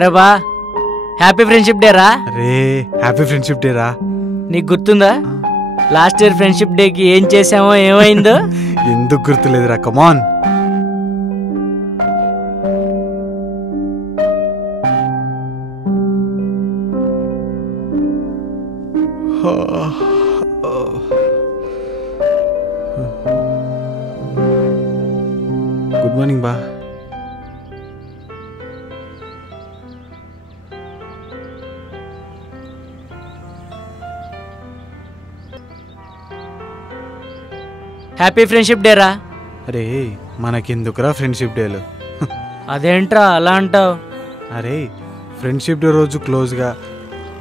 అరే బా happy friendship day రా. అరే హ్యాపీ ఫ్రెండ్షిప్ డే రా. నీకు గుర్తుందా లాస్ట్ ఇయర్ ఫ్రెండ్షిప్ డేకి ఏం చేసామో ఏమైందో? ఎందుకు గుర్తులేదురా, కమాన్. గుడ్ మార్నింగ్ బా. హ్యాపీ ఫ్రెండ్షిప్ డే రా. అరే మనకెందుకురా ఫ్రెండ్షిప్ డేలు? అదేంట్రా అలా అంటావు? అరే ఫ్రెండ్షిప్ డే రోజు క్లోజ్గా,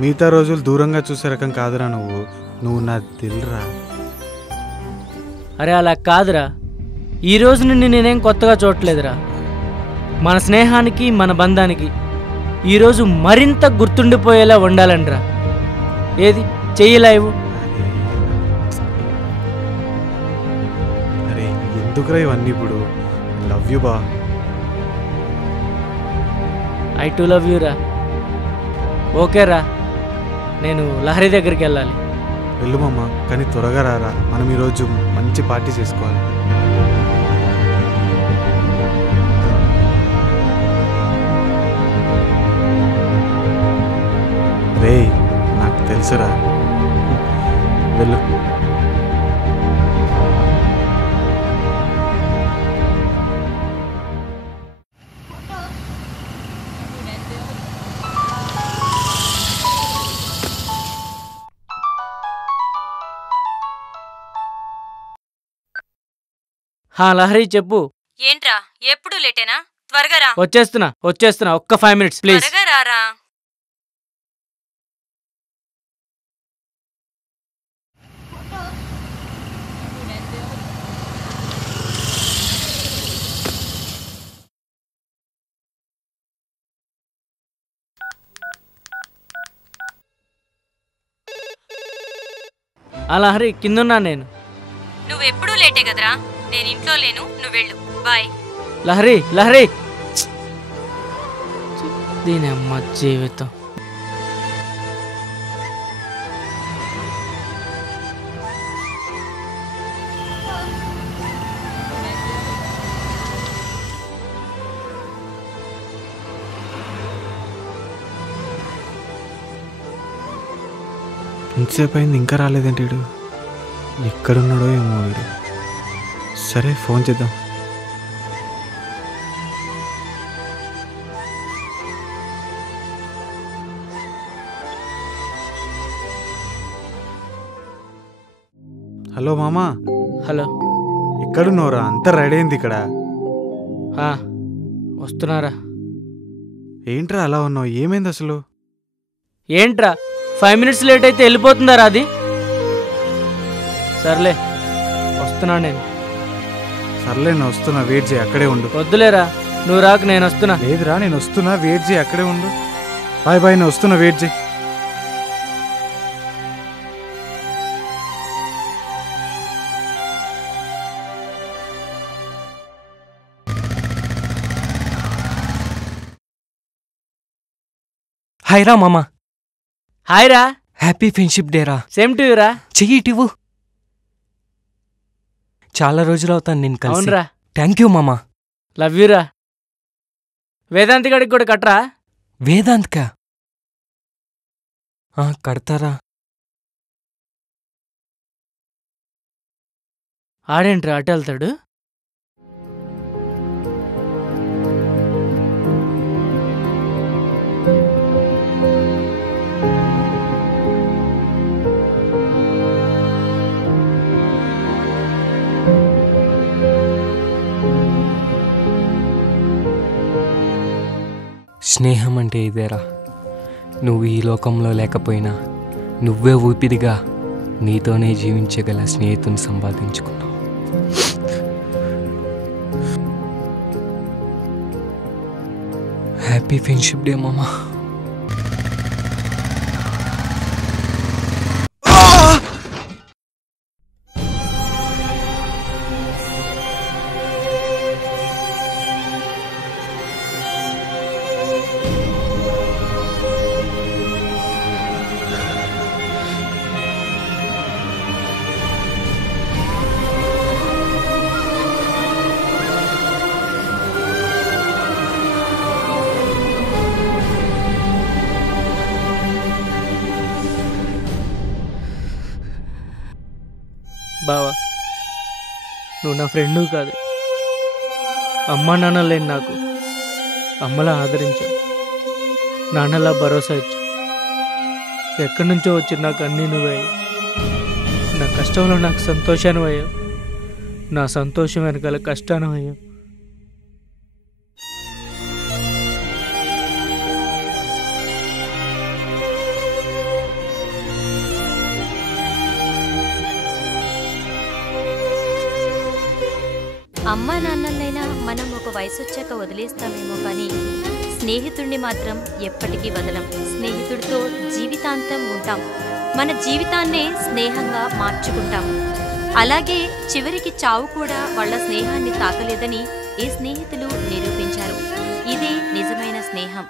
మిగతా రోజులు దూరంగా చూసే రకం కాదురా నువ్వు. నువ్వు నా దిల్రా. అరే అలా కాదురా, ఈ రోజు నిన్ను నేనేం కొత్తగా చూడట్లేదురా. మన స్నేహానికి మన బంధానికి ఈరోజు మరింత గుర్తుండిపోయేలా ఉండాలండ్రా. ఏది చెయ్యలేవు? అరే ఎందుకురా ఇవన్నీ ఇప్పుడు? లవ్ యూ బా. ఐ టు లవ్ యూ రా. ఓకే రా, నేను లహరి దగ్గరికి వెళ్ళాలి. వెళ్ళు మామ, కానీ త్వరగా రారా. మనం ఈరోజు మంచి పార్టీ చేసుకోవాలి. రే నాకు తెలుసురా, వెళ్ళు. లహరి చెప్పు. ఏంట్రా ఎప్పుడు లేటేనా? త్వరగా రా. వచ్చేస్తున్నా ఒక్క 5 minutes ప్లీజ్. త్వరగా రారా. లహరి కిందున్నా నేను. నువ్వెప్పుడూ లేటే కదరా. నేను ఇంట్లో లేను, నువ్వు వెళ్ళు. బాయ్. లహరి దీనమ్మ జీవితం. ఇంతసేపు అయింది ఇంకా రాలేదేంటి వీడు? ఎక్కడున్నాడో ఏమో వీడు. సరే ఫోన్ చేద్దాం. హలో మామా. హలో. ఎక్కడున్నావురా? అంతా రెడీ అయింది ఇక్కడ. వస్తున్నారా? ఏంట్రా అలా ఉన్నావు? ఏమైంది అసలు? ఏంట్రా 5 minutes లేట్ అయితే వెళ్ళిపోతుందారా అది? సర్లే వస్తున్నా నేను. సర్లే నేను వస్తున్నా, వెయిట్ చేయి, అక్కడే ఉండు. వద్దులేరా, నువ్వు రాకు, నేను వస్తున్నా. లేదురా నేను వస్తున్నా, వెయిట్ చేయి, అక్కడే ఉండు. బాయ్ బాయ్, నేను వస్తున్నా, వెయిట్ చేయి. హాయ్ రా మామా. హాయ్ రా. హ్యాపీ ఫ్రెండ్షిప్ డే రా. సేమ్ టు యూ రా. చెయ్యి ఇటివు. చాలా రోజులు అవుతాను నేను కలిసి. అవునరా. థ్యాంక్ యూ మామా. లవ్ యూ రా. వేదాంతి గడికి కూడా కట్టరా? వేదాంత్కా? కడతారా. ఆడేంట్రా అటు వెళ్తాడు? స్నేహం అంటే ఇదేరా. నువ్వు ఈ లోకంలో లేకపోయినా నువ్వే ఊపిరిగా నీతోనే జీవించగల స్నేహితుని సంపాదించుకున్నావు. హ్యాపీ ఫ్రెండ్షిప్ డే మామా. బావా, నువ్వు నా ఫ్రెండు కాదు, అమ్మా నాన్న లేని నాకు అమ్మలా ఆదరించావు, నాన్నలా భరోసా ఇచ్చావు. ఎక్కడి నుంచో వచ్చి నాకు అన్నీ నువ్వే. నా కష్టంలో నాకు సంతోషాన్ని అయ్యావు, నా సంతోషం వెనకాల కష్టాన్ని అయ్యావు. అమ్మా నాన్నలైనా మనం ఒక వయసు వచ్చాక వదిలేస్తామేమో, కానీ స్నేహితుడిని మాత్రం ఎప్పటికీ వదలం. స్నేహితుడితో జీవితాంతం ఉంటాం, మన జీవితాన్నే స్నేహంగా మార్చుకుంటాం. అలాగే చివరికి చావు కూడా వాళ్ళ స్నేహాన్ని తాకలేదని ఈ స్నేహితులు నిరూపించారు. ఇదే నిజమైన స్నేహం.